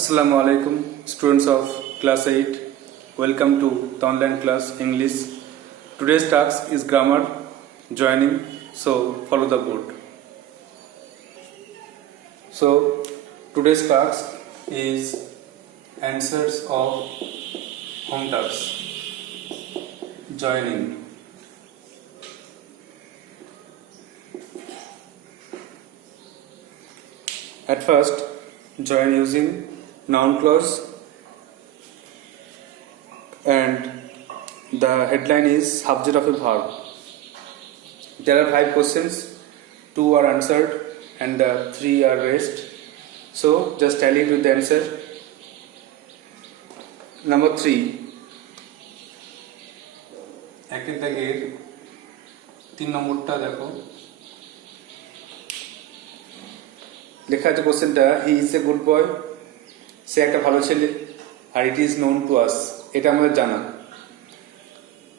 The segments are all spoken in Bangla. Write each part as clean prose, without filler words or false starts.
Assalamu alaikum, students of class 8. Welcome to the online class English. Today's task is grammar joining, so follow the board. So today's task is answers of home tasks joining. At first, join using noun clause, and the headline is subject of a verb. There are 5 questions, 2 are answered and 3 are raised. So just tally with the answer. Number 3, একের দাগের 3 নম্বরটা দেখো, লেখা আছে কোশ্চেনটা, হি ইজ এ গুড বয়, সে একটা ভালো ছেলে, আর it is known to us, এটা আমাদের জানা।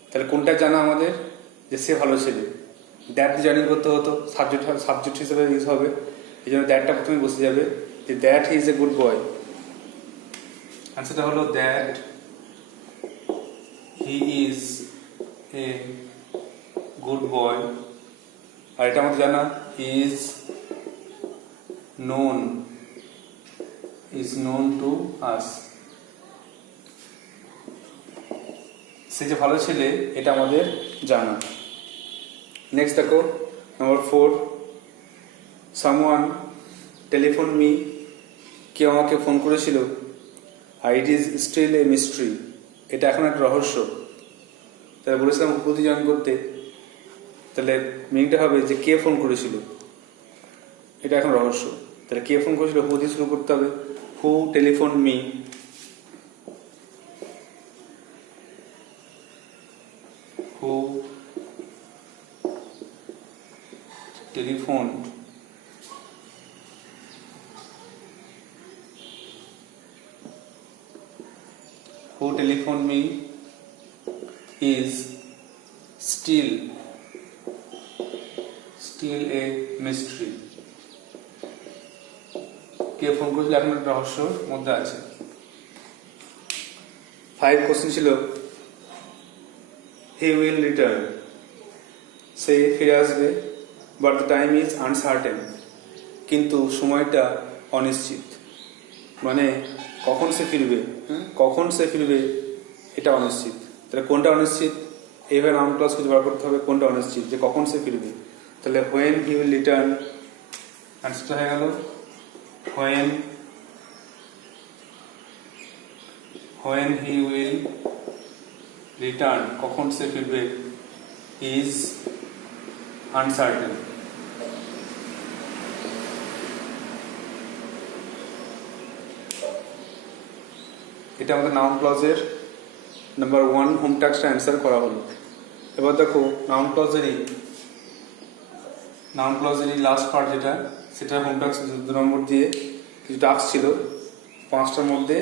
তাহলে কোনটা জানা আমাদের, যে সে ভালো ছেলে। দ্যাট জয়েনিং করতে হতো, সাবজেক্ট হিসেবে ইউজ হবে, এই জন্য দ্যাটটা প্রথমে বসে যাবে, যে that he is a good boy. আনসারটা হলো that he is a good boy, আর এটা আমাদের জানা, ইজ known to us, সে যে ভালো ছেলে এটা আমাদের জানা। নেক্সট দেখো নাম্বার 4, সামওয়ান টেলিফোন মি, কেউ আমাকে ফোন করেছিল, আর it is still a mystery, এটা এখন একটা রহস্য। তাহলে বলেছিলাম উপপত্তি জয়েন করতে, তাহলে মিনিংটা হবে যে কে ফোন করেছিল, এটা এখন রহস্য। তাহলে কে ফোন করেছিল, হু দিয়ে শুরু করতে হবে, who telephone me, who telephone me is still a mystery, কে ফোন করেছিল এখন একটা রহস্যর মধ্যে আছে। 5 কোশ্চেন ছিল, হি উইল রিটার্ন, সে ফিরে আসবে, but the time is uncertain, কিন্তু সময়টা অনিশ্চিত, মানে কখন সে ফিরবে এটা অনিশ্চিত। তাহলে কোনটা অনিশ্চিত, এইভাবে নাউন ক্লজ খুঁজে বার করতে হবে কোনটা অনিশ্চিত, যে কখন সে ফিরবে। তাহলে হোয়েন হি উইল রিটার্ন, আনসারটা হয়ে গেল when he will return, কখন সে ফিরবে, is uncertain। এটা আমাদের নাউন ক্লজের নাম্বার 1 হোম টাস্কটা অ্যান্সার করা হলো। এবার দেখো নাউন ক্লজেরই লাস্ট পার্ট যেটা, সেটা হোম টাস্ক 2 নম্বর দিয়ে কিছু টাস্ক ছিল, 5টার মধ্যে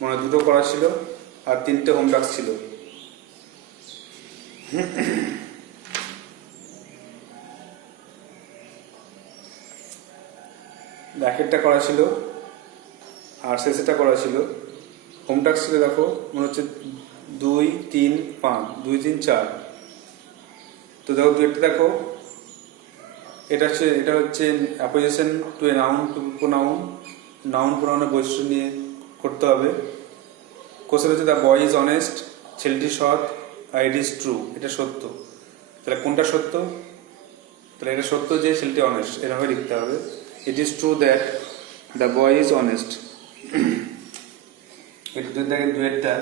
মানে 2টো করা ছিল আর 3টে হোম টাস্ক ছিল। ব্যাকেটটা করা ছিল আর শেষেটা করা ছিল। হোম টাস্ক ছিল দেখো, মনে হচ্ছে 2, 3, 5, 2, 3, 4। তো দেখো দুইটা দেখো, এটা হচ্ছে apposition to a noun to pronoun, noun প্রোনাউনের বৈশিষ্ট্য নিয়ে করতে হবে। কোশ্চেন হচ্ছে দ্য বয় ইজ অনেস্ট, ছেলেটি সৎ, আর ইট ইজ ট্রু, এটা সত্য। তাহলে কোনটা সত্য, তাহলে এটা সত্য যে ছেলেটি অনেস্ট, এভাবে লিখতে হবে, it is true that the boy is honest. এটা দেখে দুয়েরটা,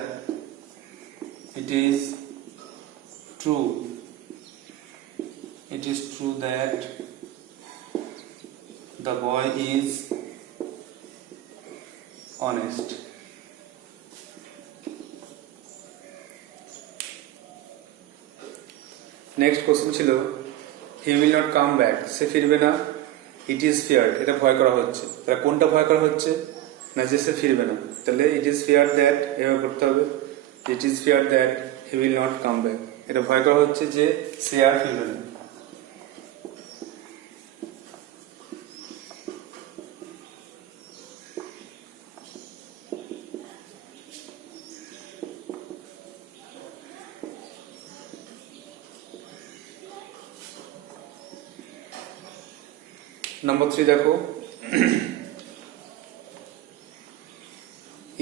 it is true that the boy is honest। Next question ছিল, he will not come back, সে ফিরবে না, it is feared, এটা ভয় করা হচ্ছে। তাহলে কোনটা ভয় করা হচ্ছে, না যে সে ফিরবে না, তাহলে it is feared that, এভাবে করতে হবে, it is feared that he will not come back, এটা ভয় করা হচ্ছে যে সে আর ফিরবে না। নাম্বার 3 দেখো,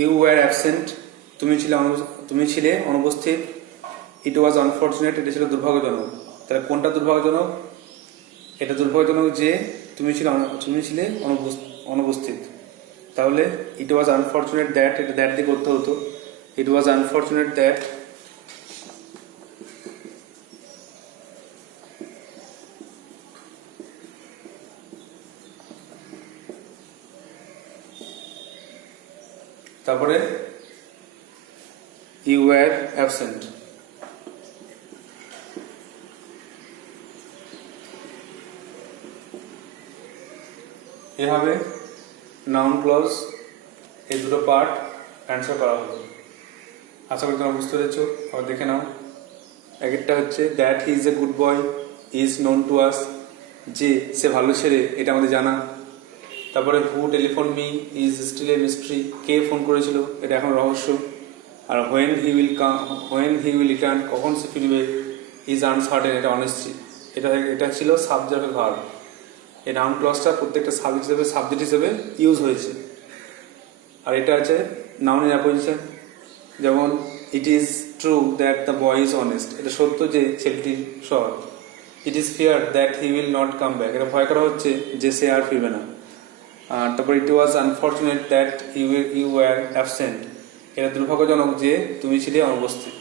ইউ ওয়ার অ্যাবসেন্ট, তুমি ছিলে অনুপস্থিত। ইট ওয়াজ আনফর্চুনেট, এটা ছিল দুর্ভাগ্যজনক। তাহলে কোনটা দুর্ভাগ্যজনক? এটা দুর্ভাগ্যজনক যে তুমি ছিলে অনুপস্থিত। তাহলে ইট ওয়াজ আনফর্চুনেট দ্যাট, এটা দ্যাট দিয়ে করতে হতো। ইট ওয়াজ আনফর্চুনেট দ্যাট তারপরে ইউ ওয়ার অ্যাবসেন্ট। এভাবে নাউন ক্লজ এই দুটো পার্ট অ্যান্সার করা হলো। আশা করি তোমরা বুঝতে পেরেছো। আবার দেখে নাও। একটা হচ্ছে that he is a good boy is known to us, যে সে ভালো ছেলে এটা আমাদের জানা। তারপরে who telephone me is still a mystery, কে ফোন করেছিল এটা এখন রহস্য। আর হোয়েন হি উইল রিটার্ন, কখন সে ফিরবে, ইজ আনসার্টেন, এটা অনিশ্চিত। এটা ছিল সাবজেক্টের ভার্ব। এই নাউন ক্লজটা প্রত্যেকটা সাবজেক্ট হিসেবে ইউজ হয়েছে। আর এটা আছে নাউনের অ্যাপোজিশন, যেমন it is true that the boy is honest, এটা সত্য যে ছেলেটি সৎ। It is fear that he will not come back, এটা ভয় করা হচ্ছে যে সে আর ফিরবে না। আর তারপর it was unfortunate that you were absent, এটা দুর্ভাগ্যজনক যে তুমি ছিলে অনুপস্থিত।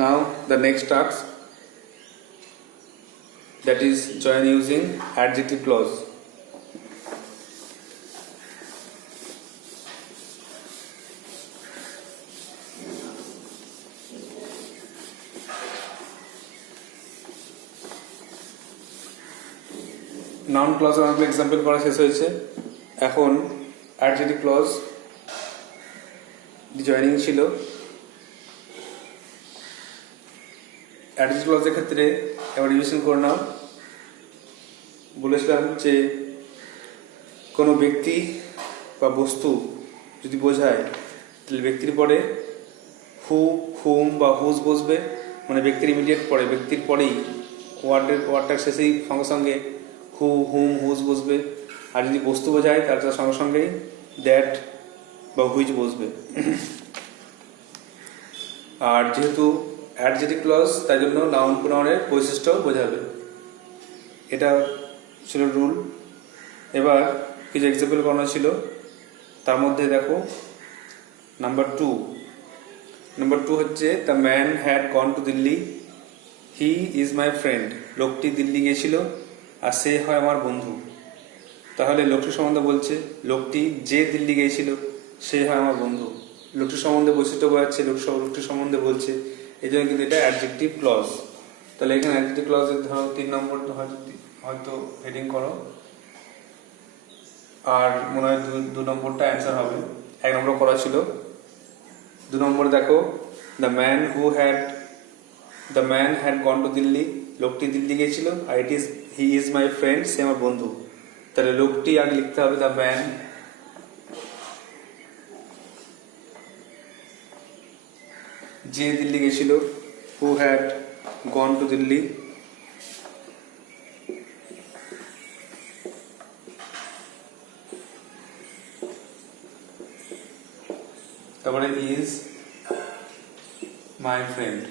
Now the next task, that is join using adjective clause. Noun clause অনেকগুলো এক্সাম্পল করা শেষ হয়েছে। এখন অ্যাডজেক্টিভ ক্লজ জয়নিং ছিল। অ্যাডজেক্টিভ ক্লজের ক্ষেত্রে এবার রিভিশন করে নাও। বলেছিলাম যে কোনো ব্যক্তি বা বস্তু যদি বোঝায় তাহলে ব্যক্তির পরে হু, হুম বা হুজ বসবে, মানে ব্যক্তির ইমিডিয়েট পরে, ব্যক্তির পরেই ওয়ার্ডটার শেষেই সঙ্গে সঙ্গে হু, হুম, হুজ বসবে। আর যদি বস্তু বোঝায় তার সঙ্গে সঙ্গেই দ্যাট বা হুইচ বসবে। আর যেহেতু অ্যাডজেক্টিভ ক্লজ তাই জন্য নাউন প্রোনাউনের বৈশিষ্ট্য বোঝাবে, এটা ছিল রুল। এবার কিছু এক্সাম্পল করানো ছিল, তার মধ্যে দেখো নাম্বার টু হচ্ছে the man had gone to Delhi, he is my friend, লোকটি দিল্লি গিয়েছিল আর সে হয় আমার বন্ধু। তাহলে লোকটি সম্বন্ধে বলছে, লোকটি যে দিল্লি গিয়েছিল সে হয় আমার বন্ধু। লোকটির সম্বন্ধে বৈশিষ্ট্য বোঝাচ্ছে, লোকটির সম্বন্ধে বলছে, এই জন্য কিন্তু এটা অ্যাডজেক্টিভ ক্লজ। তাহলে এখানে অ্যাডজেক্টিভ ক্লজের ধরো 3 নম্বর হয়তো হেডিং করো, আর মনে হয় 2 নম্বরটা অ্যান্সার হবে। 1 নম্বর করা ছিল। 2 নম্বর দেখো the man had gone to Delhi, লোকটি দিল্লি গিয়েছিল, আর হি ইজ মাই ফ্রেন্ড, সে আমার বন্ধু। তাহলে লোকটি আগে লিখতে হবে দ্য ম্যান, যে দিল্লি গেছিল, who had gone to Delhi, তারপরে ইজ মাই ফ্রেন্ড।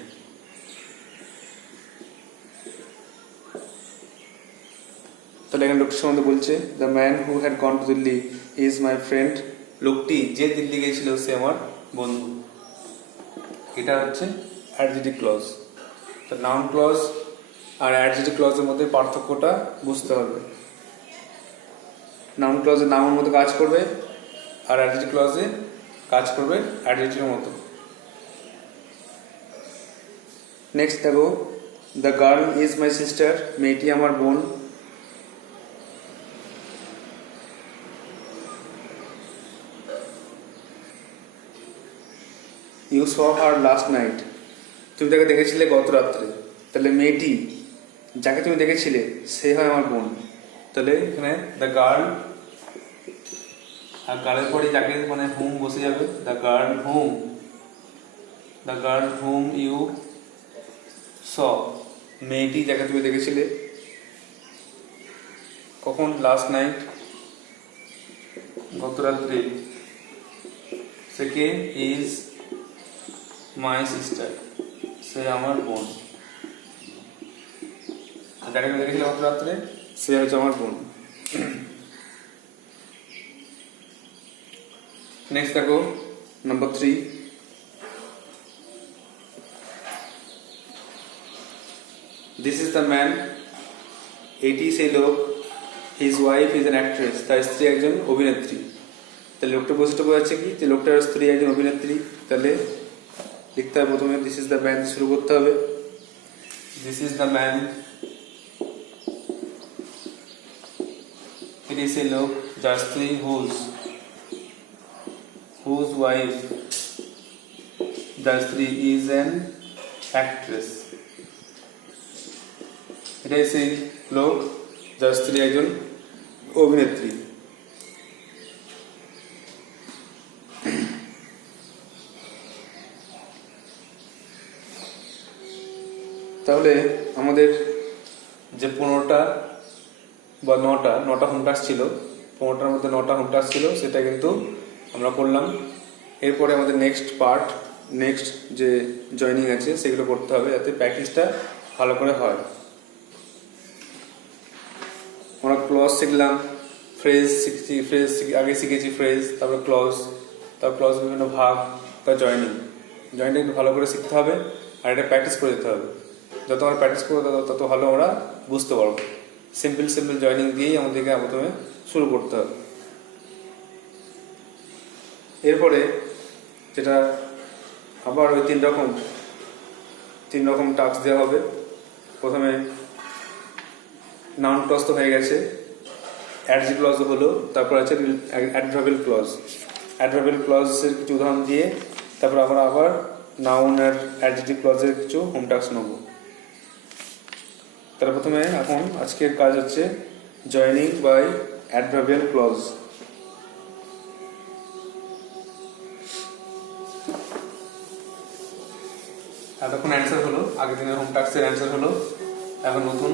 তাহলে এখানে লোকটির সম্বন্ধে বলছে the man who had gone to Delhi is my friend, লোকটি যে দিল্লি গিয়েছিল সে আমার বন্ধু। এটা হচ্ছে অ্যাডজেক্টিভ ক্লজ। তো নাউন ক্লজ আর অ্যাডজেক্টিভ ক্লজের মধ্যে পার্থক্যটা বুঝতে হবে। নাউন ক্লজে নাউনের মতো কাজ করবে, আর অ্যাডজেক্টিভ ক্লজে কাজ করবে অ্যাডজেক্টিভের মতো। নেক্সট দেখো the girl is my sister, মেয়েটি আমার বোন। You saw her last night, তুমি তাকে দেখেছিলে গত রাত্রে। তাহলে মেয়েটি যাকে তুমি দেখেছিলে সে হয় আমার বোন। তাহলে এখানে দ্য গার্ল, আর গার্লের পরে যাকে মানে হুম বসে যাবে, দ্য গার্ল হুম ইউ স, মেয়েটি যাকে তুমি দেখেছিলে। কখন? লাস্ট নাইট, গত রাত্রে। সেকেন্ড ইজ মাই সিস্টার, সে আমার বোন। যাকে আমি দেখেছিলাম গত রাত্রে সে হচ্ছে আমার বোন। নেক্সট দেখো number 3। This is the man, এটি সেই লোক। His wife is an actress, তার স্ত্রী একজন অভিনেত্রী। তাহলে লোকটা বৈশিষ্ট্য বোঝা যাচ্ছে কি, যে লোকটার স্ত্রী একজন অভিনেত্রী। তাহলে লিখতে হবে প্রথমে দিস ইজ দ্য ম্যান, শুরু করতে হবে। দিস ইজ দ্য ম্যান, এটি সেই লোক যার স্ত্রী হুজ ওয়াইফ, যার স্ত্রী ইজ অ্যান অ্যাক্ট্রেস। এটাই সেই লোক যার স্ত্রী একজন অভিনেত্রী। তাহলে আমাদের যে 15টা বা 9টা হোম টাস্ক ছিল, 15টার মধ্যে 9টা হোম টাস্ক ছিল, সেটা কিন্তু আমরা করলাম। এরপরে আমাদের নেক্সট যে জয়েনিং আছে সেগুলো করতে হবে, যাতে প্র্যাকটিসটা ভালো করে হয়। আমরা ক্লজ শিখলাম, ফ্রেজ আগে শিখেছি ফ্রেজ, তারপরে ক্লজ, তারপর ক্লজ বিভিন্ন ভাগ, তার জয়েনিং একটু ভালো করে শিখতে হবে। আর এটা প্র্যাকটিস করে দিতে হবে। যত আমরা প্র্যাকটিস করবো তত ভালো আমরা বুঝতে পারবো। সিম্পল জয়েনিং দিয়েই আমাদেরকে প্রথমে শুরু করতে হবে। এরপরে যেটা আবার ওই তিন রকম টাস্ক দেওয়া হবে। প্রথমে নাউন ক্লজ তো হয়ে গেছে, অ্যাডজেক্টিভ ক্লজ হলো, তারপর আছে অ্যাডভার্বিয়াল ক্লজ। অ্যাডভার্বিয়াল ক্লজের কিছু উদাহরণ দিয়ে তারপর আমরা আবার নাউন আর অ্যাডজেক্টিভ ক্লজের কিছু হোম টাস্ক নেব। তার প্রথমে এখন আজকের কাজ হচ্ছে জয়েনিং বাই অ্যাডভার্বিয়াল ক্লজ। এতক্ষণ অ্যান্সার হলো, আগের দিনের হোম টাস্কের অ্যান্সার হলো। এখন নতুন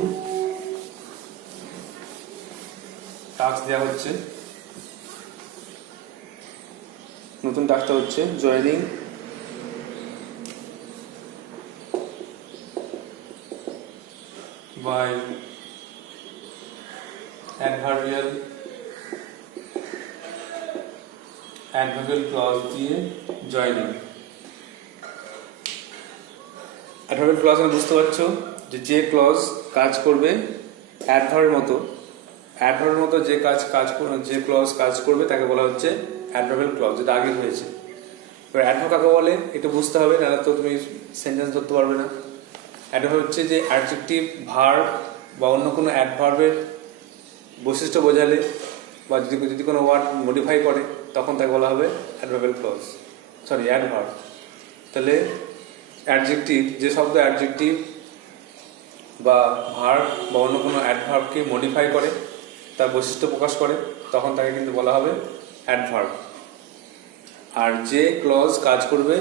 টাস্ক দেওয়া হচ্ছে। নতুন টাস্কটা হচ্ছে জয়েনিং বাই অ্যাডভার্বিয়াল ক্লজ দিয়ে জয়েনিং। অ্যাডভার্বিয়াল ক্লজ আমি বুঝতে পারছো যে ক্লজ কাজ করবে অ্যাডভার্বের মতো যে ক্লজ কাজ করবে তাকে বলা হচ্ছে অ্যাডভার্বিয়াল ক্লজ, যেটা আগে হয়েছে। এবার অ্যাডভার্ব কাকে বলে এটা বুঝতে হবে, নাহলে তো তুমি সেন্টেন্স ধরতে পারবে না। অ্যাডভার্ব হচ্ছে যে অ্যাডজেক্টিভ, ভার্ব বা অন্য কোনো অ্যাডভার্বের বৈশিষ্ট্য বোঝালে বা যদি কোনো ওয়ার্ড মডিফাই করে তখন তাকে বলা হবে অ্যাডভার্বিয়াল ক্লজ, অ্যাডভার্ব। তাহলে অ্যাডজেক্টিভ, যে শব্দ অ্যাডজেক্টিভ বা ভার্ব বা অন্য কোনো অ্যাডভার্বকে মডিফাই করে, তার বৈশিষ্ট্য প্রকাশ করে, তখন তাকে কিন্তু বলা হবে অ্যাডভার্ব। আর যে ক্লজ কাজ করবে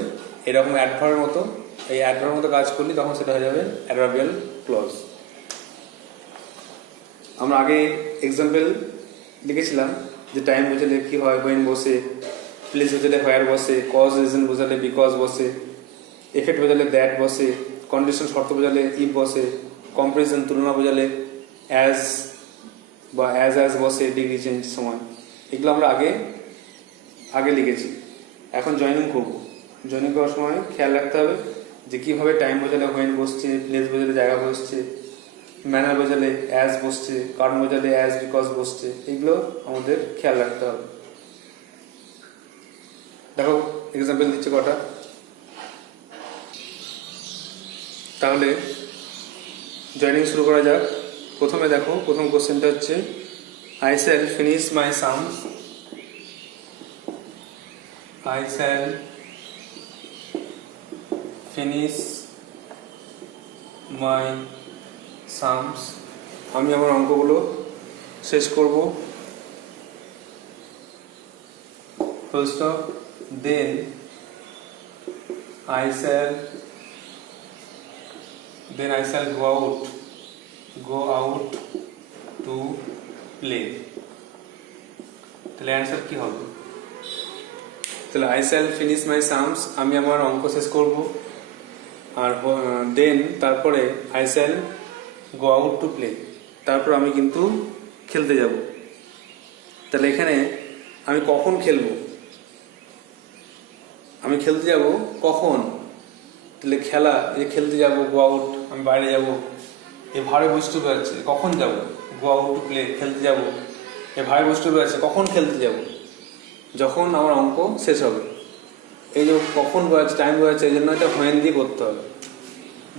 এরকম অ্যাডভার্বের মতো, এই অ্যাডভার্বের মতো কাজ করলে তখন সেটা হয়ে যাবে অ্যাডভার্বিয়াল ক্লজ। আমরা আগে এক্সাম্পল লিখেছিলাম যে টাইম বোঝালে কি হয়, হোয়েন বসে, প্লেস বোঝালে হোয়ার বসে, কজ রিজন বোঝালে বিকজ বসে, এফেক্ট বোঝালে দ্যাট বসে, কন্ডিশন শর্ত বোঝালে ইফ বসে, কম্পারিজন তুলনা বোঝালে অ্যাজ বা অ্যাজ বসে ডিগ্রি চেঞ্জ সময়। এগুলো আমরা আগে লিখেছি। এখন জয়েনিং করব। জয়েনিং করার সময় খেয়াল রাখতে হবে যে কীভাবে টাইম বোঝালে হোয়েন বসছে, প্লেস বোঝালে জায়গা বসছে, ম্যানার বোঝালে অ্যাজ বসছে, কারণ বোঝালে অ্যাজ বিকজ বসছে। এগুলো আমাদের খেয়াল রাখতে হবে। দেখো এক্সাম্পল দিচ্ছে কটা। তাহলে জয়েনিং শুরু করা যাক। প্রথমে দেখো, প্রথম কোশ্চেনটা হচ্ছে I shall finish my sums. I shall finish my sums. আমি আমার অঙ্কগুলো শেষ করব। Full stop. Then I shall go out to play, তাহলে অ্যান্সার কি হবে? তাহলে I shall finish my sums, আমি আমার অঙ্ক শেষ করব। আর দেন তারপরে I shall go out to play, তারপর আমি কিন্তু খেলতে যাব। তাহলে এখানে আমি কখন খেলবো, আমি খেলতে যাব কখন? তাহলে খেলা, এই খেলতে যাব, গো আউট, আমি বাইরে যাব, এ ভারে বস্তু আছে, কখন যাব? গো আউট টু প্লে, খেলতে যাব, এ ভারে বস্তু আছে, কখন খেলতে যাব? যখন আমার অঙ্ক শেষ হবে। এই যে কখন বোঝাচ্ছে, টাইম বোঝাচ্ছে, এই জন্য এটা হোয়েন দিয়ে করতে হবে।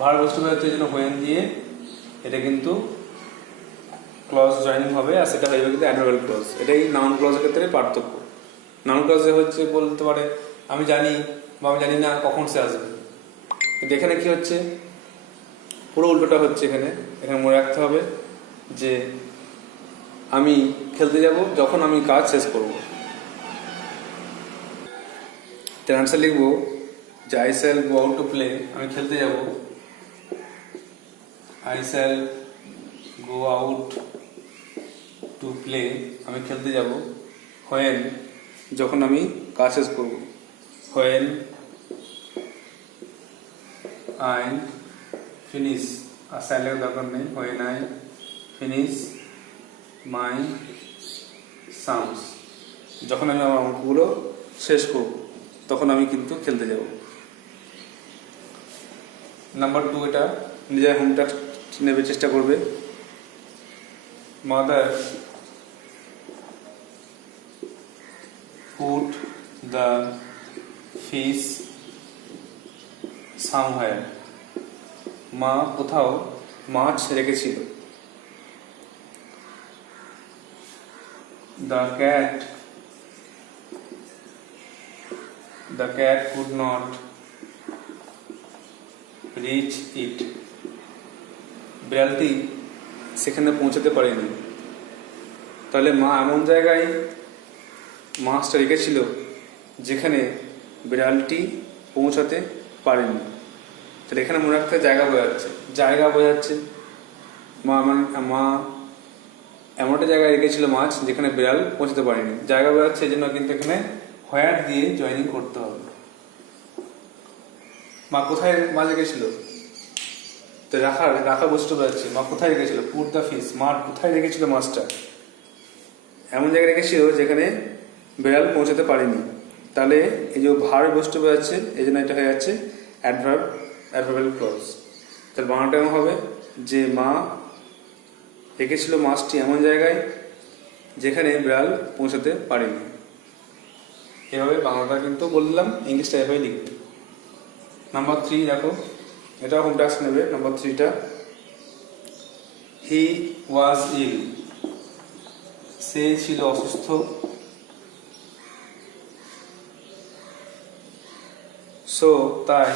ভারে বস্তু বোঝাচ্ছে এই জন্য হোয়েন দিয়ে এটা কিন্তু ক্লজ জয়েনিং হবে, আর সেটা হয়ে যাবে কিন্তু অ্যাডভার্বাল ক্লজ। এটাই নাউন ক্লজের ক্ষেত্রে পার্থক্য। নাউন ক্লজে হচ্ছে বলতে পারে আমি জানি বা আমি জানি না কখন সে আসবে, কিন্তু এখানে কি হচ্ছে, পুরো উল্টোটা হচ্ছে। এখানে এখানে মনে রাখতে হবে যে আমি খেলতে যাব যখন আমি কাজ শেষ করব। তার আনসার লিখবো যে I shall go out to play, আমি খেলতে যাব, I shall go out to play, আমি খেলতে যাব, হোয়েন, যখন আমি কাজ শেষ করব, হোয়েন আই ফিনিশ, আর স্যালের দরকার নেই, when I finish my sums, যখন আমি আমার অঙ্কগুলো শেষ করব তখন আমি কিন্তু খেলতে যাব। নাম্বার 2, এটা নিজের হোম টাস্ক নেবে চেষ্টা করবে। Mother put the fish somewhere, মা কোথাও মাছ রেখেছিল। The cat could not reach it, বিড়ালটি সেখানে পৌঁছাতে পারেনি। তাহলে মা এমন জায়গায় মাছটা রেখেছিল যেখানে বিড়ালটি পৌঁছাতে পারেনি। তাহলে এখানে মনে রাখতে জায়গা বোঝাচ্ছে, মা এমন একটা জায়গায় রেখেছিল মাছ যেখানে বিড়াল পৌঁছাতে পারেনি, জায়গা বোঝাচ্ছে, এই জন্য কিন্তু এখানে হোয়ার দিয়ে জয়েনিং করতে হবে। মা কোথায় মাছ রেখেছিল, তো রাখা বস্তু বোঝাচ্ছে, মা কোথায় রেখেছিল, পুট দ্য ফিশ, মা কোথায় রেখেছিল মাছটা, এমন জায়গায় রেখেছিল যেখানে বিড়াল পৌঁছাতে পারেনি। তাহলে এই যে ভার বস্তু বোঝাচ্ছে, এই জন্য এটা হয়ে যাচ্ছে অ্যাডভার্বাল ক্লজ। তাহলে বাংলাটা এমন হবে যে মা রেখেছিল মাছটি এমন জায়গায় যেখানে বিড়াল পৌঁছাতে পারেনি। এভাবে বাংলাটা কিন্তু বললাম, ইংলিশটা এভাবে লিখবে। নাম্বার 3 দেখো, এটা হোম টাস্ক নেবে। নাম্বার 3টা, হি ওয়াজ ইল, সে ছিল অসুস্থ। সো তাই,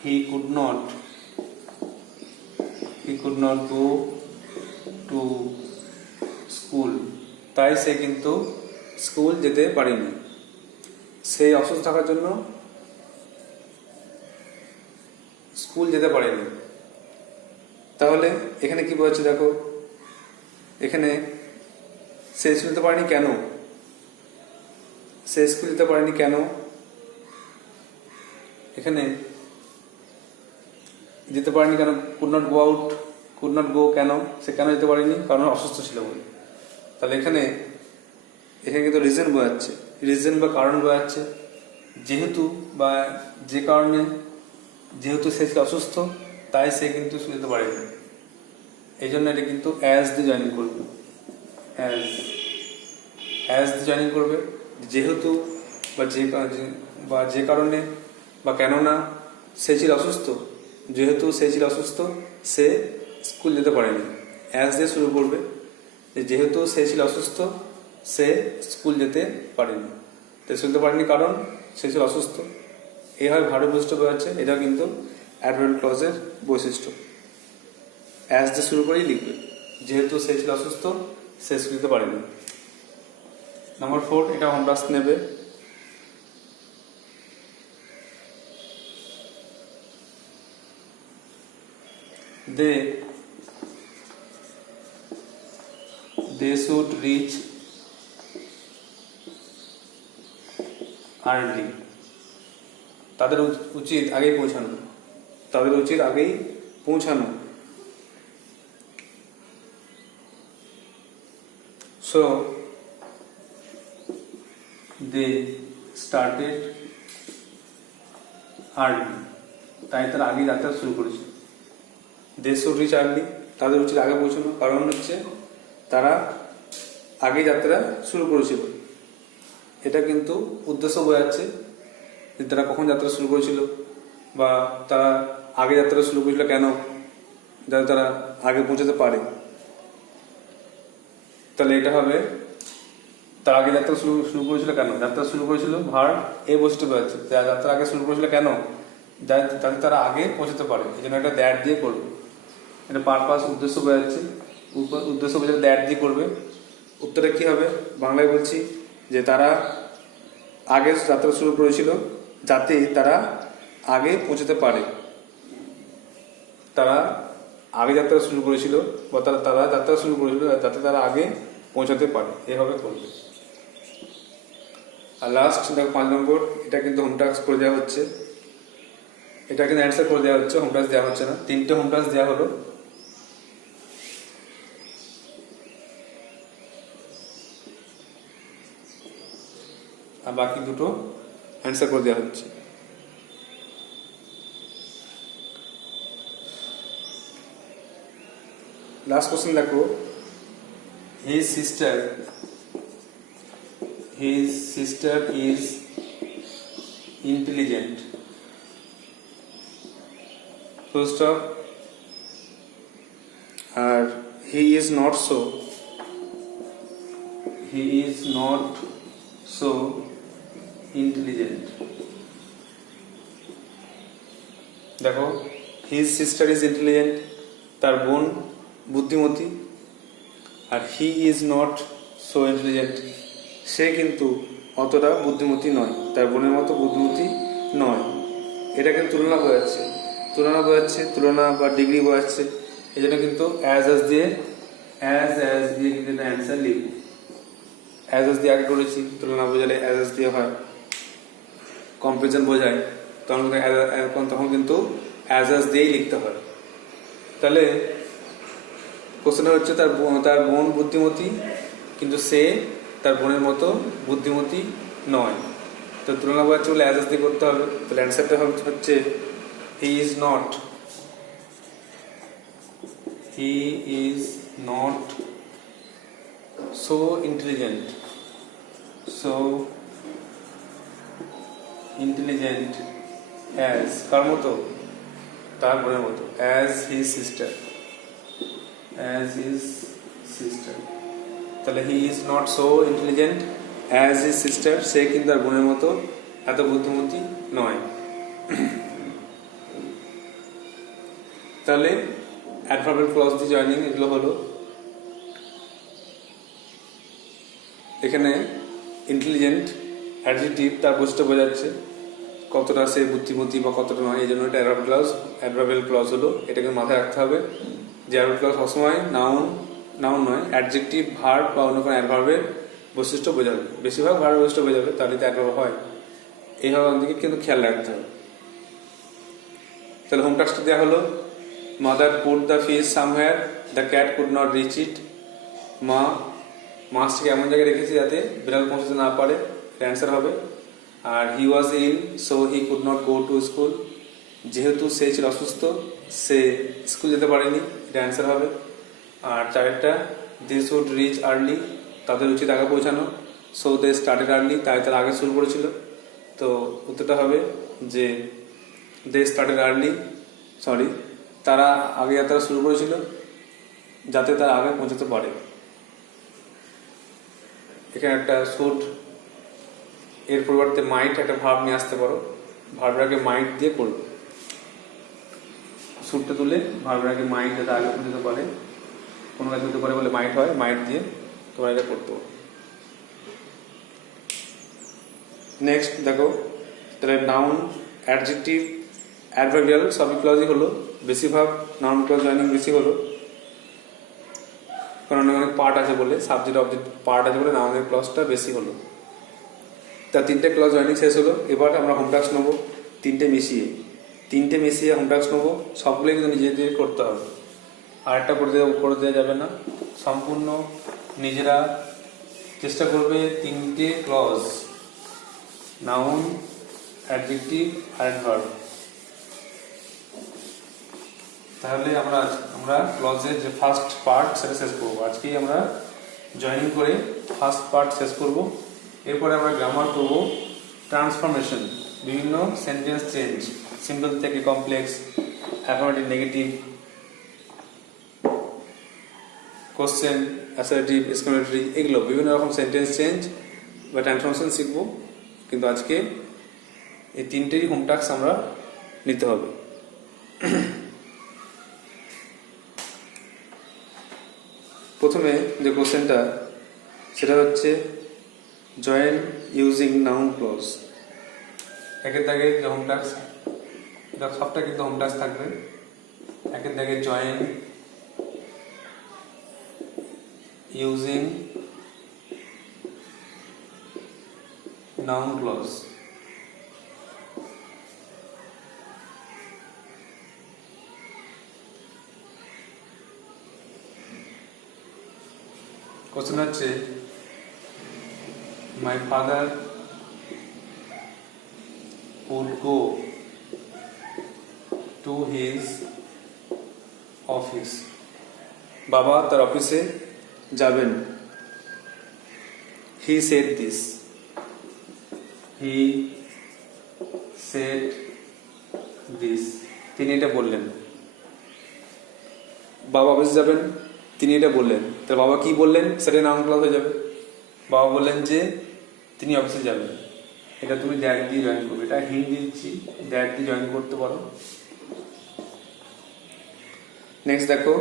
হি could not go to school, তাই সে কিন্তু স্কুল যেতে পারেনি। সে অসুস্থ থাকার জন্য স্কুল যেতে পারেনি। তাহলে এখানে কি বলছে দেখো, এখানে সে স্কুল যেতে পারেনি কেন, সে স্কুল যেতে পারেনি কেন, এখানে যেতে পারেনি কেন, কুড নট গো কেন, সে কেন যেতে পারেনি, কারণ অসুস্থ ছিল বলে। তাহলে এখানে কিন্তু রিজন বোঝাচ্ছে, রিজন বা কারণ বোঝাচ্ছে, যেহেতু বা যে কারণে, যেহেতু সে ছিল অসুস্থ তাই সে কিন্তু যেতে পারেনি। এই জন্য এটা কিন্তু অ্যাজ দিয়ে জয়েনিং করবে, অ্যাজ দিয়ে জয়েনিং করবে, যেহেতু বা যে কারণে বা কেননা সে ছিল অসুস্থ, যেহেতু সে ছিল অসুস্থ সে স্কুল যেতে পারেনি। অ্যাজ দিয়ে শুরু করবে, যেহেতু সে ছিল অসুস্থ সে স্কুল যেতে পারেনি, সে শুনতে পারেনি কারণ সে ছিল অসুস্থ। এইভাবে ভারী বৈশিষ্ট্য বোঝাচ্ছে, এটাও কিন্তু অ্যাডভার্ব ক্লজের বৈশিষ্ট্য। অ্যাজ দিয়ে শুরু করেই লিখবে, যেহেতু সে ছিল অসুস্থ সে স্কুল যেতে পারেনি। নাম্বার 4, এটা হোম টাস্ক নেবে। They they should reach early, তাদের উচিত আগেই পৌঁছানো, তাদের উচিত আগেই পৌঁছানো। সো দে স্টার্টেড আর্লি, তাই তারা আগে যাত্রা শুরু করেছে। দে শুড রিচ আর্লি, তাদের উচিত আগে পৌঁছানো, কারণ হচ্ছে তারা আগে যাত্রা শুরু করেছিল। এটা কিন্তু উদ্দেশ্য বোঝাচ্ছে যে তারা কখন যাত্রা শুরু করেছিল বা তারা আগে যাত্রা শুরু করেছিল কেন, যাতে তারা আগে পৌঁছাতে পারে। তাহলে এটা হবে তারা আগে যাত্রা শুরু করেছিল কেন, যাত্রা শুরু করেছিল ভার্ব এ বসতে বোঝাচ্ছে, যাত্রা আগে শুরু করেছিল কেন, যাতে তারা আগে পৌঁছাতে পারে, এই জন্য একটা দ্যাট দিয়ে করবে। এটা পারপাস উদ্দেশ্য বোঝাচ্ছে, উদ্দেশ্য বোঝাতে দ্যাট দিয়ে করবে। উত্তরে কি হবে বাংলায় বলছি যে তারা আগে যাত্রা শুরু করেছিল যাতে তারা আগে পৌঁছাতে পারে। তারা আগে যাত্রা শুরু করেছিল বা তারা যাত্রা শুরু করেছিল যাতে তারা আগে পৌঁছাতে পারে, এভাবে করবে। আর লাস্ট দেখো 5 নম্বর, এটা কিন্তু হোম টাস্ক করে দেওয়া হচ্ছে, এটা কিন্তু অ্যান্সার করে দেওয়া হচ্ছে, হোম টাস্ক দেওয়া হচ্ছে না। 3টে হোম টাস্ক দেওয়া হলো, আর বাকি 2টো অ্যান্সার করে দেওয়া হচ্ছে। লাস্ট কোশ্চেন দেখো, his sister is intelligent, full stop, আর he is not so intelligent। দেখো his sister is intelligent, তার বোন বুদ্ধিমতী, আর he is not so intelligent, সে কিন্তু অতটা বুদ্ধিমতী নয়, তার বোনের মতো বুদ্ধিমতী নয়। এটা কিন্তু তুলনা বোঝাচ্ছে, তুলনা বা ডিগ্রি বোঝাচ্ছে, এই জন্য কিন্তু অ্যাজ দিয়ে কিন্তু অ্যান্সার লিখব। অ্যাজ দিয়ে আগে করেছি, তুলনা বোঝালে অ্যাজ দিয়ে হয়, কম্পারিজন বোঝায়, তখন কিন্তু অ্যাজ দিয়েই লিখতে হয়। তাহলে কোশ্চেন হচ্ছে তার বোন বুদ্ধিমতী কিন্তু সে তার বোনের মতো বুদ্ধিমতী নয়, তো তুলনা বোঝাচ্ছে বলে অ্যাজ দিয়ে করতে হবে। তাহলে অ্যান্সারটা হচ্ছে he is not so intelligent as, কার মতো, তার বোনের মতো, অ্যাজ হিজ সিস্টার। তাহলে he is not so intelligent as his sister, সে কিন্তু তার বোনের মতো এত বুদ্ধিমতী নয়। তাহলে অ্যাডভার্বিয়াল ক্লজ দিয়ে জয়েনিং এগুলো হলো। এখানে ইন্টেলিজেন্ট অ্যাডজেক্টিভ তার বৈশিষ্ট্য বোঝাচ্ছে, কতটা সে বুদ্ধিমতী বা কতটা নয়, এই জন্য এটা অ্যাডভার্বিয়াল ক্লজ হলো। এটাকে মাথায় রাখতে হবে যে অ্যাডভার্বিয়াল ক্লজ সবসময় নাউন নয়, অ্যাডজেক্টিভ, ভার্ব বা অন্য কোনো অ্যাডভার্বের বৈশিষ্ট্য বোঝাবে, বেশিরভাগ ভার্বের বৈশিষ্ট্য বোঝাবে, তাহলে তো অ্যাডভার্ব হয়। এইভাবে আমাদেরকে কিন্তু খেয়াল রাখতে হবে। তাহলে হোম টাস্কটা দেওয়া হলো, mother put the fish somewhere, the cat could not reach it. মা মাছটাকে এমন জায়গায় রেখেছে যাতে বিড়াল পৌঁছতে না পারে, অ্যান্সার হবে। আর he was ill so he could not go to school, যেহেতু সে ছিল অসুস্থ সে স্কুল যেতে পারেনি, এটা অ্যান্সার হবে। আর চারটা, দে শুড রিচ আর্লি, তাদের উচিত আগে পৌঁছানো, সো দে স্টার্টেড আর্লি, তাই তারা আগে শুরু করেছিল। তো উত্তরটা হবে যে দে স্টার্টেড আর্লি, তারা আগে যাত্রা শুরু করেছিল যাতে তারা আগে পৌঁছাতে পারে। এখানে একটা শুড এর পরিবর্তে মাইট একটা ভার্ব নিয়ে আসতে পারো, ভার্বটাকে মাইট দিয়ে করবে। শুডটা তুলে ভার্বটাকে মাইট যাতে আগে পৌঁছাতে পারে, কোনো কাজ করতে পারে বলে মাইট হয়, মাইট দিয়ে তোমরা এটা করতে পারো। নেক্সট দেখো, তাহলে নাউন, অ্যাডজেক্টিভ, অ্যাডভার্বিয়াল সবই ক্লজই হলো, বেশিরভাগ নাউন ক্লজ জয়েনিং বেশি হলো। কারণ অনেক পার্ট আছে বলে, সাবজেক্ট অবজেক্ট পার্ট আছে বলে নাউনের ক্লজটা বেশি হলো। তা 3টে ক্লজ জয়েনিং শেষ হলো। এবার আমরা হোম টাস্ক নেবো 3টে মিশিয়ে হোম টাস্ক নেবো। সবগুলোই কিন্তু নিজেদের করতে হবে, আর একটা করে দেওয়া যাবে না। সম্পূর্ণ নিজেরা চেষ্টা করবে 3টে ক্লজ, নাউন, অ্যাডজেক্টিভ আর অ্যাডভার্ব। তাহলে আমরা ক্লজের যে ফার্স্ট পার্ট সেটা শেষ করবো। আজকেই আমরা জয়েনিং করে ফার্স্ট পার্ট শেষ করব। এরপরে আমরা গ্রামার করব, ট্রান্সফরমেশন, বিভিন্ন সেন্টেন্স চেঞ্জ, সিম্পল থেকে complex, affirmative, negative, question, assertive, exclamatory, এগুলো বিভিন্ন রকম সেন্টেন্স চেঞ্জ বা ট্রান্সফরমেশন শিখবো। কিন্তু আজকে এই 3টেই হোম টাস্ক আমরা নিতে হবে। প্রথমে যে কোশ্চেনটা সেটা হচ্ছে জয়েন ইউজিং নাউন ক্লজ। একের দাগে যে হোম টাস্ক, এটা সবটা কিন্তু হোম টাস্ক থাকবে। একের দাগে join using noun clause. Question হচ্ছে my father would go to his office. বাবা তার অফিসে যাবেন। he said this. তিনি এটা বললেন। বাবা অফিসে যাবেন, তিনি এটা বললেন। তাহলে বাবা কি বললেন সেটা নাউন ক্লজ হয়ে যাবে। বাবা বললেন যে তিনি অফিসে যাবেন, এটা তুমি দ্যাট দিয়ে জয়েন করবে। এটা হিন্ট দিচ্ছি, দ্যাট দিয়ে জয়েন করতে পারো। নেক্সট দেখো,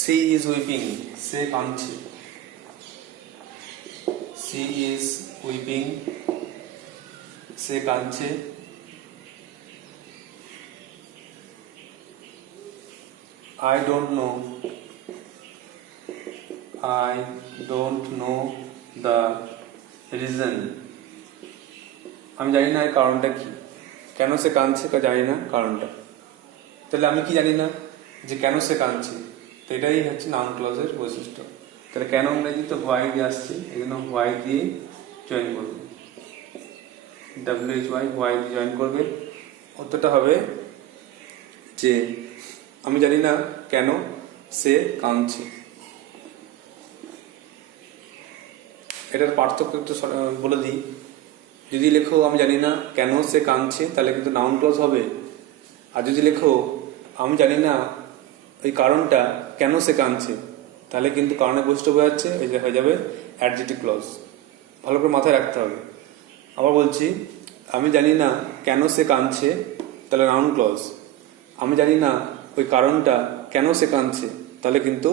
সি ইজ উইপিং, সে কাঁদছে। সি ইজ উইপিং, সে কাঁদছে। I don't know the reason. আমি জানি না এর কারণটা কি, কেন সে কাঁদছে জানি না কারণটা। তাহলে আমি কি জানি না যে কেন সে কাঁদছে, তো এটাই হচ্ছে নাউন ক্লজের বৈশিষ্ট্য। তাহলে কেন ইংরেজি তো হোয়াই দিয়ে আসছে, এই জন্য হোয়াই দিয়ে জয়েন করবে, WHY হোয়াই দিয়ে জয়েন করবে। উত্তরটা হবে যে আমি জানি না কেন সে কাঁদছে। এটার পার্থক্য একটু বলে দিই। যদি লেখো আমি জানি না কেন সে কাঁদছে, তাহলে কিন্তু নাউন ক্লজ হবে। আর যদি লেখো আমি জানি না ওই কারণটা কেন সে কাঁদছে, তাহলে কিন্তু কারণের বৈশিষ্ট্য বোঝাচ্ছে, এই যে হয়ে যাবে অ্যাডজেক্টিভ ক্লজ। ভালো করে মাথায় রাখতে হবে। আবার বলছি, আমি জানি না কেন সে কাঁদছে, তাহলে নাউন ক্লজ। আমি জানি না ওই কারণটা কেন সে কাঁদছে, তাহলে কিন্তু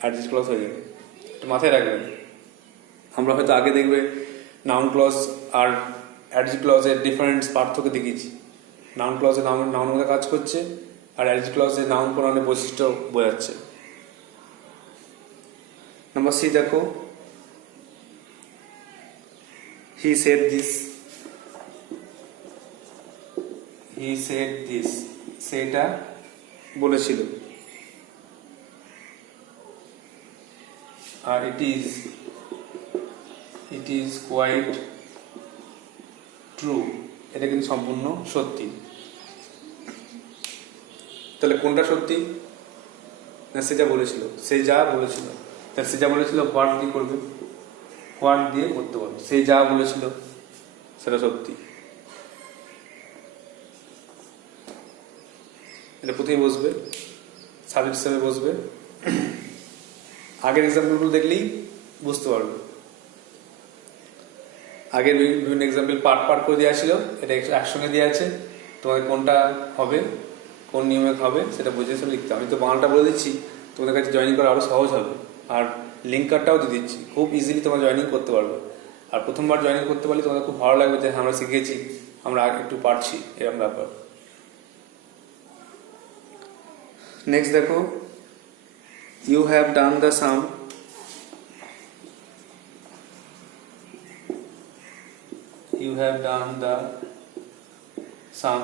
অ্যাডজেক্টিভ ক্লজ হয়ে যাবে। এটা মাথায় রাখবেন। আমরা হয়তো আগে দেখবে নাউন ক্লজ আর অ্যাডজেক্টিভ ক্লজের ডিফারেন্স পার্থক্য দেখিয়েছি। নাউন ক্লজে নাউন মধ্যে কাজ করছে, আর অ্যাডজেক্টিভ ক্লজে নাউন প্রনাউনের বৈশিষ্ট্য বোঝাচ্ছে। নাম্বার সি দেখো, হি said this. He said this, সেটা বলেছিল। আর ইট ইজ কোয়াইট ট্রু, এটা কিন্তু সম্পূর্ণ সত্যি। তাহলে কোনটা সত্যি? না সে যা বলেছিল, সে যা বলেছিল। তাহলে সে যা বলেছিল হোয়াট দিয়ে করবে, হোয়াট দিয়ে করতে পারবে। সে যা বলেছিল সেটা সত্যি, এটা প্রথমেই বসবে, সাবজেক্ট হিসেবে বসবে। আগের এক্সাম্পলগুলো দেখলেই বুঝতে পারবে। আগের বিভিন্ন এক্সাম্পল পার্ট করে দেওয়া ছিল, এটা একসঙ্গে দেওয়া আছে। তোমাদের কোনটা হবে, কোন নিয়মে হবে সেটা বুঝে শুনে লিখতে। আমি তো বাংলাটা বলে দিচ্ছি, তোমাদের কাছে জয়েনিং করা আরও সহজ হবে। আর লিঙ্ক কার্ডটাও দিয়ে দিচ্ছি, খুব ইজিলি তোমরা জয়েনিং করতে পারবে। আর প্রথমবার জয়েনিং করতে পারলে তোমাদের খুব ভালো লাগবে যে আমরা শিখেছি, আমরা একটু পারছি, এরকম ব্যাপার। নেক্সট দেখো, You have done the sum. You have done the sum.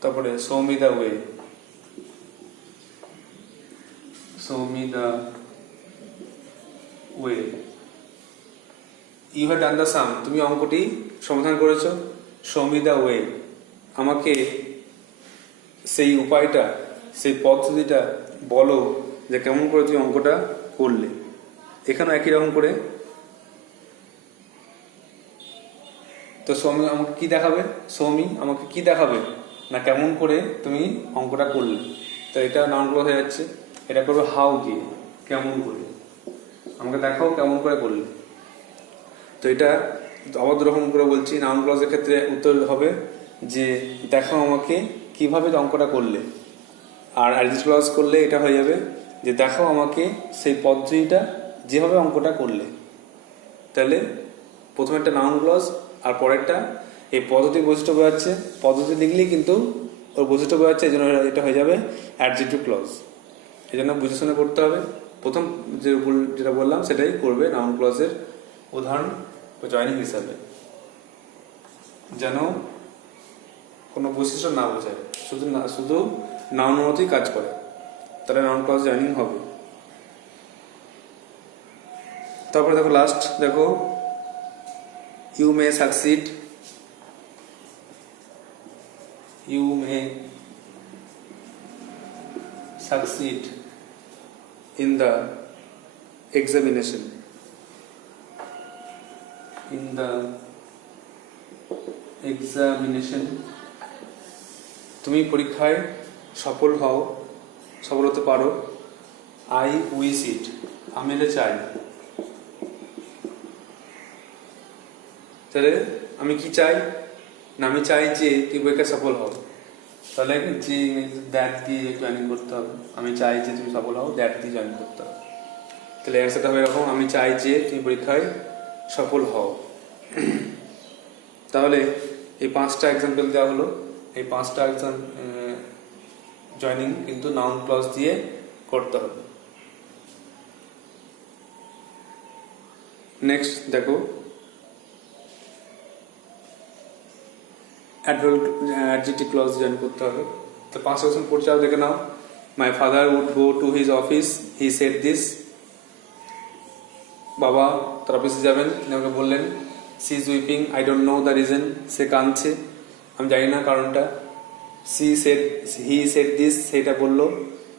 তারপরে show me the way. Show me the way. You have done the sum. তুমি অঙ্কটি সমাধান করেছো. Show me the way. আমাকে সেই উপায়টা, সেই পদ্ধতিটা বলো যে কেমন করে তুমি অঙ্কটা করলে। এখানে একই রকম করে তো সৌমি আমাকে কি দেখাবে, সৌমি আমাকে কি দেখাবে না কেমন করে তুমি অঙ্কটা করলে। তো এটা নাউন ক্লজ হয়ে যাচ্ছে। এটা করবে হাউ দিয়ে, কেমন করে আমাকে দেখাও কেমন করে করলে। তো এটা আবার রকম করে বলছি, নাউন ক্লজের ক্ষেত্রে উত্তর হবে যে দেখাও আমাকে কিভাবে অঙ্কটা করলে। আর অ্যাডজেক্টিভ ক্লজ করলে এটা হয়ে যাবে যে দেখাও আমাকে সেই পদ্ধতিটা যেভাবে অঙ্কটা করলে। তাহলে প্রথমে একটা নাউন ক্লজ আর পরেরটা এই পদ্ধতি বৈশিষ্ট্য বোঝাচ্ছে। পদ্ধতি লিখলেই কিন্তু ওর বৈশিষ্ট্য বোঝাচ্ছে, এই জন্য এটা হয়ে যাবে অ্যাডজেক্টিভ ক্লজ। এই জন্য বুঝে শুনে করতে হবে। প্রথম যেটা বললাম সেটাই করবে নাউন ক্লজের উদাহরণ জয়নিং হিসাবে, যেন কোনো বৈশিষ্ট্য না বোঝায়, শুধু নাউন মতোই কাজ করে, তাহলে নাউন ক্লজ জয়নিং হবে। তারপরে দেখো লাস্ট, দেখো you may succeed. You may succeed in the examination. In the examination. তুমি পরীক্ষায় সফল হও, সফল হতে পারো। I wish it. আমি এটা চাই। তাহলে আমি কি চাই না, আমি চাই যে তুই পরীক্ষায় সফল হও। তাহলে যে দ্যাট দিয়ে জয়েনিং করতে হবে। আমি চাই যে তুমি সফল হও, দ্যাট দিয়ে জয়েন করতে হবে। তাহলে অ্যান্সারটা হবে এরকম, আমি চাই যে তুমি পরীক্ষায় সফল হও। তাহলে এই 5টা এক্সাম্পল দেওয়া হলো। এই 5টা জয়েনিং কিন্তু নাউন ক্লজ দিয়ে করতে হবে। নেক্সট দেখো অ্যাডজেক্টিভ ক্লজ জয়েন করতে হবে। তো 5 কোশ্চেন পড়ছে, দেখে নাও। My father would go to his office, he said this. বাবা তার অফিসে যাবেন, তিনি আমাকে বললেন। She is weeping, I don't know the reason. সে কাঁদছে, আমি জানি না কারণটা। হি সেড দিস, সেটা বললো।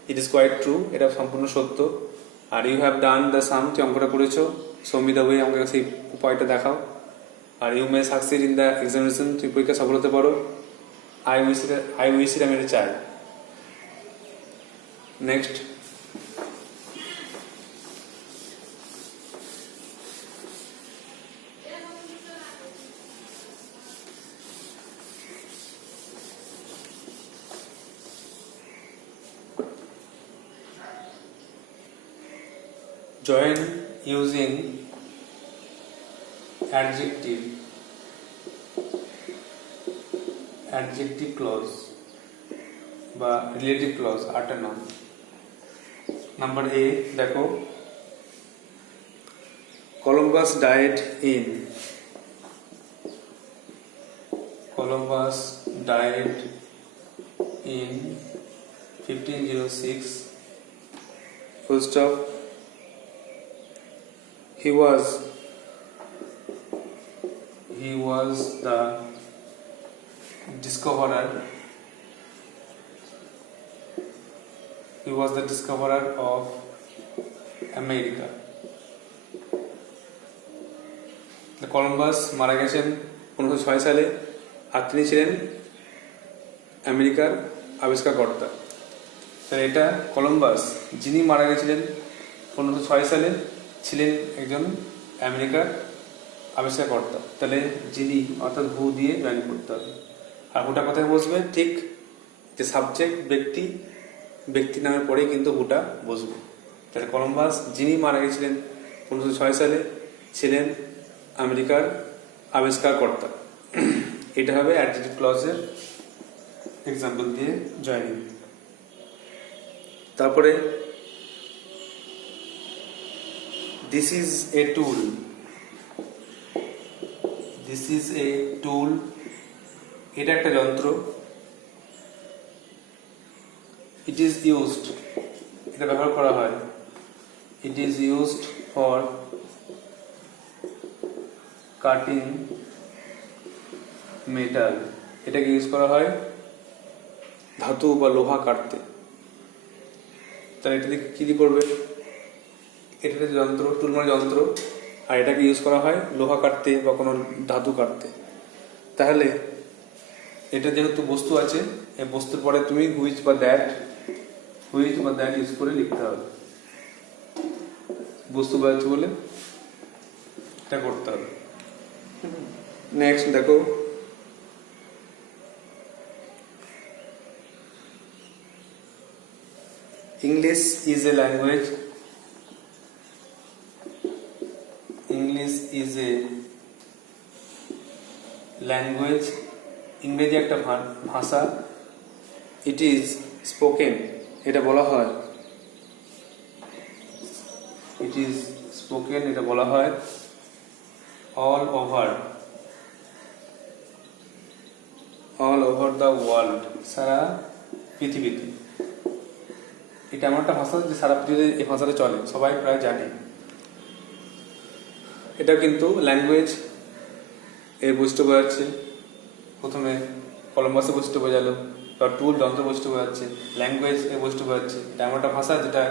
ইট ইজ কোয়াইট ট্রু, এটা সম্পূর্ণ সত্য। আর you have done the sum, তুই অঙ্কটা করেছো। শো মি দ্য ওয়ে, আমাকে সেই উপায়টা দেখাও। আর you may succeed in the examination, তুমি পরীক্ষা সফল হতে পারো। আই উইশ ইট, আমি এটা চাই। Next join using adjective clause বা relative clause 8 নাম। নাম্বার এ দেখো, Columbus died in 1506 full stop. He was the discoverer. He was the discoverer of America. Columbus মারা গেছেন 1506 সালে, আর তিনি ছিলেন আমেরিকার আবিষ্কারকর্তা। তাহলে এটা কলম্বাস যিনি মারা গেছিলেন 1506 সালে, ছিলেন একজন আমেরিকার আবিষ্কারকর্তা। তাহলে যিনি অর্থাৎ হু দিয়ে জয়েন করতে হবে। আর হুটা কোথায় বসবে, ঠিক যে সাবজেক্ট ব্যক্তি নামের পরেই কিন্তু হুটা বসবে। তাহলে কলম্বাস যিনি মারা গেছিলেন 1506 সালে, ছিলেন আমেরিকার আবিষ্কারকর্তা। এটা হবে অ্যাডজেক্টিভ ক্লজের এক্সাম্পল দিয়ে জয়েনিং। তারপরে this is a tool, this is a tool, এটা একটা যন্ত্র। ইট ইজ ইউজড, এটা ব্যবহার করা হয়। It is used for cutting metal, এটাকে ইউজ করা হয় ধাতু বা লোহা কাটতে। তাহলে এটা দিয়ে কি দিয়ে করবে? এটা একটা যন্ত্র, টুল মানে যন্ত্র, আর এটাকে ইউজ করা হয় লোহা কাটতে বা কোনো ধাতু কাটতে। তাহলে এটা যেহেতু বস্তু আছে, এই বস্তুর পরে তুমি হুইচ বা দ্যাট ইউজ করে লিখতে হবে। বস্তু বোঝাচ্ছে বলে এটা করতে হবে। নেক্সট দেখো, English is a language, English is a language, ইংরেজি একটা ভাষা। ইট ইজ স্পোকেন, এটা বলা হয়, ইট ইজ স্পোকেন, এটা বলা হয় অল ওভার দ্য ওয়ার্ল্ড, সারা পৃথিবীতে। এটা এমন একটা ভাষা যে সারা পৃথিবীতে এই ভাষাটা চলে, সবাই প্রায় জানে। এটা কিন্তু ল্যাঙ্গুয়েজ এর বৈশিষ্ট্য বোঝাচ্ছে। প্রথমে কলম্বাসের বৈশিষ্ট্য বোঝালো, বা টুল যন্ত্র বৈশিষ্ট্য বোঝাচ্ছে, ল্যাঙ্গুয়েজ এর বৈশিষ্ট্য বোঝাচ্ছে। এটা এমন একটা ভাষা যেটা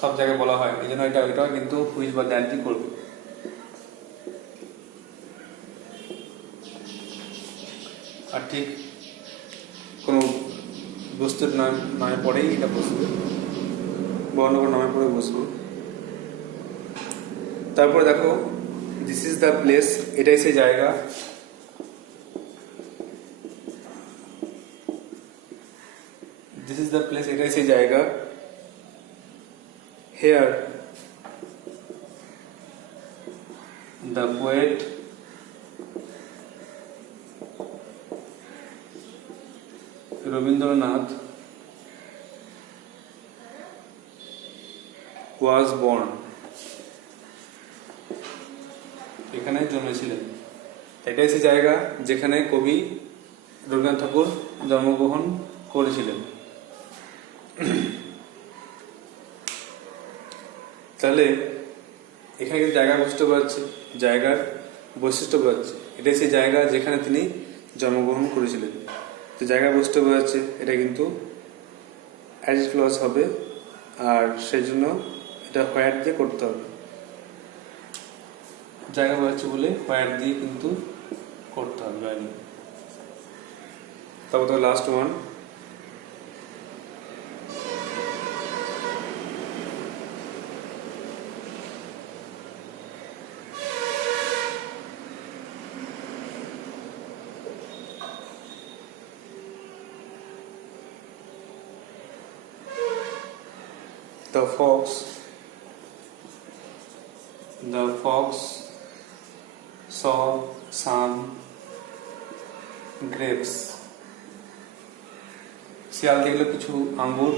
সব জায়গায় বলা হয়, এই জন্য এটাও কিন্তু হুইচ বা দ্যাট দিয়ে করবে। আর ঠিক কোনো বস্তুর নামে পরেই এটা বসবে, বর্ণ কোনো নামে পরে বসবে। তারপরে দেখো, দিস ইজ দ্য প্লেস, এটাই সেই জায়গা। দিস ইজ দ্য প্লেস, এটাই সেই জায়গা। Here the poet Rabindranath was born, এখানে জন্মেছিলেন। এটাই সেই জায়গা যেখানে কবি রবীন্দ্রনাথ ঠাকুর জন্মগ্রহণ করেছিলেন। তাহলে এখানে কিন্তু জায়গার বৈশিষ্ট্য বোঝাচ্ছে, জায়গার বৈশিষ্ট্য বোঝাচ্ছে। এটাই সেই জায়গা যেখানে তিনি জন্মগ্রহণ করেছিলেন। তো জায়গার বৈশিষ্ট্য বোঝাচ্ছে, এটা কিন্তু অ্যাডজেক্টিভ ক্লজ হবে, আর সেই জন্য এটা হোয়ার দিয়ে করতে হবে। জায়গা বোঝাচ্ছে বলে হোয়ার দিয়ে কিন্তু করতে হবে জয়েনিং। তারপর তো last one, The fox saw some grapes. শিয়াল দেখলো কিছু আঙ্গুর।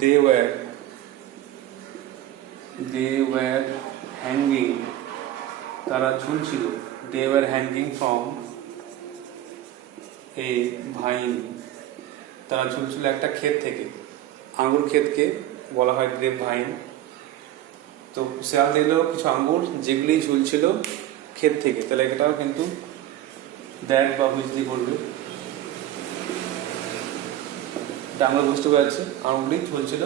They were hanging, তারা ঝুলছিল। They were hanging from a vine, তারা ঝুলছিল একটা ক্ষেত থেকে। আঙ্গুর ক্ষেতকে বলা হয় গ্রেপ ভাইন। তো শিয়াল দেখলো কিছু আঙ্গুর যেগুলি ঝুলছিল ক্ষেত থেকে, তাহলে এটাও কিন্তু দ্যাট বা হুইচ দিয়ে করবে। আঙ্গুর বুঝতে পারছে আঙ্গুরগুলি ঝুলছিল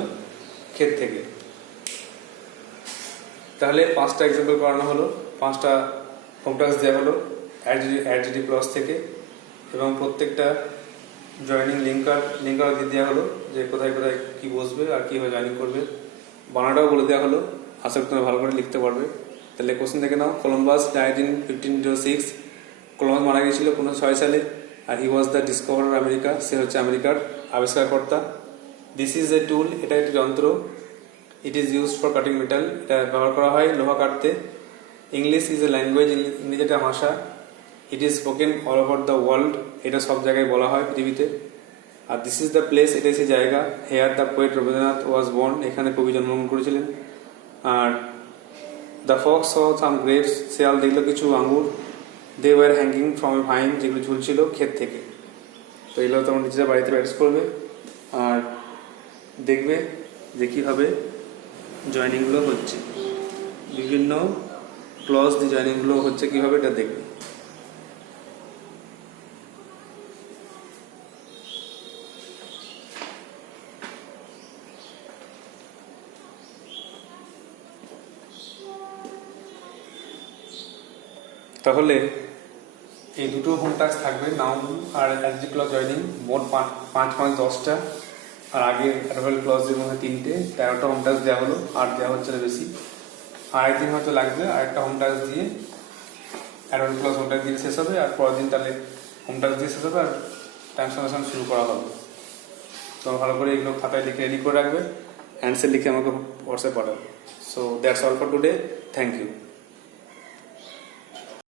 ক্ষেত থেকে। তাহলে 5টা এক্সাম্পল করানো হলো, 5টা হোম টাস্ক দেওয়া হলো অ্যাডজেক্টিভ ক্লজ থেকে, এবং প্রত্যেকটা জয়েনিং লিঙ্কার দিয়ে দেওয়া হলো যে কোথায় কোথায় কী বসবে আর কীভাবে জয়েনিং করবে। বানাটাও বলে দেওয়া হলো, আশা করি তোমরা ভালো করে লিখতে পারবে। তাহলে কোশ্চেন দেখে নাও। কলম্বাস ডাইড ইন 1506, কলম্বাস মারা গিয়েছিল 1506 সালে। আর হি ওয়াজ দ্য ডিসকভারার আমেরিকা, সে হচ্ছে আমেরিকার আবিষ্কারকর্তা। দিস ইজ এ টুল, এটা একটি যন্ত্র। It is used for cutting metal, এটা ব্যবহার করা হয় লোহা কাটতে। ইংলিশ ইজ এ ল্যাঙ্গুয়েজ, ইংরেজি একটা ভাষা। It is spoken all over the world, এটা সব জায়গায় বলা হয় পৃথিবীতে। আর দিস ইজ দ্য প্লেস, এটা সেই জায়গা। Here the poet Rabindranath was born, এখানে কবি জন্মগ্রহণ করেছিলেন। আর the fox saw some grapes, শেয়াল দেখলো কিছু আঙ্গুর। They were hanging from a vine, যেগুলো ঝুলছিল ক্ষেত থেকে। তো এগুলো তোমরা নিজেরা বাড়িতে প্র্যাকটিস করবে আর দেখবে যে কীভাবে জয়েনিংগুলো হচ্ছে, বিভিন্ন ক্লজ দিয়ে জয়েনিংগুলো হচ্ছে কীভাবে, এটা দেখবে। তাহলে এই দুটো হোম টাস্ক থাকবে, নাউন আর অ্যাডজেক্টিভ ক্লজ জয়েনিং, মোট 5-5-10টা। আর আগের অ্যাডভার্ব ক্লজের মধ্যে 3টে, 13টা হোম টাস্ক দেওয়া হলো, আর দেওয়া হচ্ছে না বেশি। আরেকদিন হয়তো লাগবে, আরেকটা হোম টাস্ক দিয়ে অ্যাডভার্ব ক্লজ হোম টাস্ক দিয়ে শেষ হবে, আর পরের দিন তাহলে হোম টাস্ক দিয়ে শেষ হবে, আর ট্রান্সফরমেশন শুরু করা হবে। তোমরা ভালো করে এগুলো খাতায় লিখে রেডি করে রাখবে, অ্যান্সার লিখে আমাকে হোয়াটসঅ্যাপ পাঠাবে। So that's all for today, thank you.